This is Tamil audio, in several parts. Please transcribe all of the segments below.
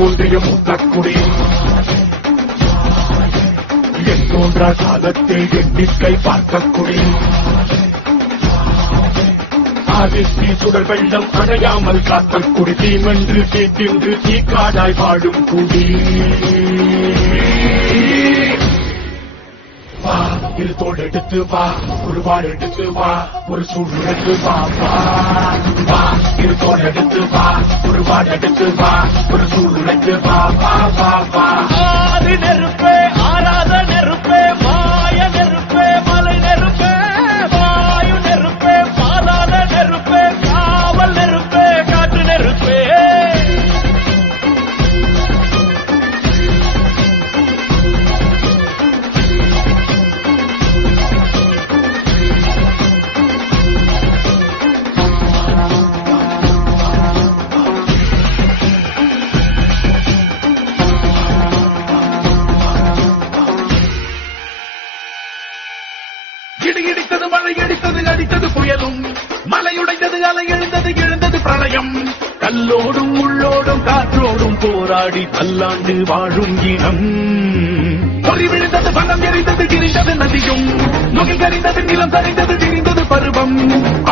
தோன்றிய மூத்தக்குடி என் தோன்றா காலத்தில் எண்ணிக்கை பார்க்கக்குடி ஆதித்தி சுடர் வெள்ளம் அணையாமல் காத்தக்குடி தீமென்று தீத்தின்று தீக்காடாய் வாழும் குடி வா இரு தோல் எடுத்து வா ஒரு வாள் எடுத்து வா ஒரு சூழ் எடுத்து வா வா இரு தோல் எடுத்து வா ஒரு வாள் எடுத்து வா ஒரு சூழ் எடுத்து வா வா வா வா ஆறு நெருப்பே ஆறாத நெருப்பே மாய நெருப்பே மலை நெருப்பே வாயு நெருப்பே பாதாள நெருப்பே காவல் நெருப்பே காற்று நெருப்பே இடித்தது மழை அடித்தது அடித்தது புயலும் மலையுடைந்தது அலை எழுந்தது எழுந்தது பிரளயம் கல்லோடும் உள்ளோடும் காற்றோடும் போராடி பல்லாண்டு வாழும் இனம் பொறி விழுந்தது பணம் எரிந்தது கிரிந்தது நதியும் நுகை கறிந்தது நிலம் சரிந்தது திரிந்தது பருவம்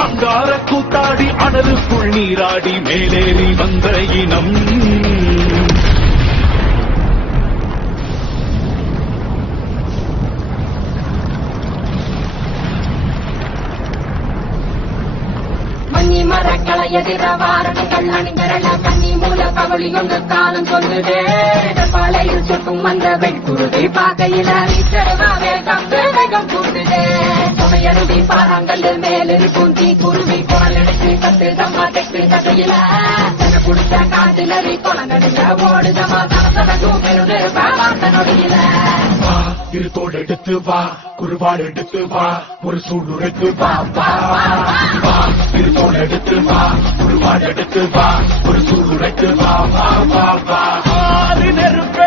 அங்கார கூத்தாடி அனலுக்குள் நீராடி மேலேறி வந்த இனம் மரக்களை எதிர வாரணங்கள் அணிந்தரள கண்ணி மூல பகுதி கொண்டு காலம் சொல்லுதே பாலையில் சொட்டும் அந்த வெண்குருதை பார்க்கையில் வேகம் வேகம் கூடுதே சுமையருவி பாறாங்கல் மேலிருக்கும் தீ குருவி குரல் எடுத்து கத்து தம்மா தெற்கு கதையில குடித்த காட்டிலறி குளங்கடுங்க ஓடுதமா தனத்தன தூக்கிருந்து பாவாந்த நொடியில இரு தோல் எடுத்து வா குருவாள் எடுத்து வா ஒரு சூழ் எடுத்து வா வா வா இரு தோல் எடுத்து வா குருவாள் எடுத்து வா ஒரு சூழ் எடுத்து வா வா வா வா ஆறு நெருப்பே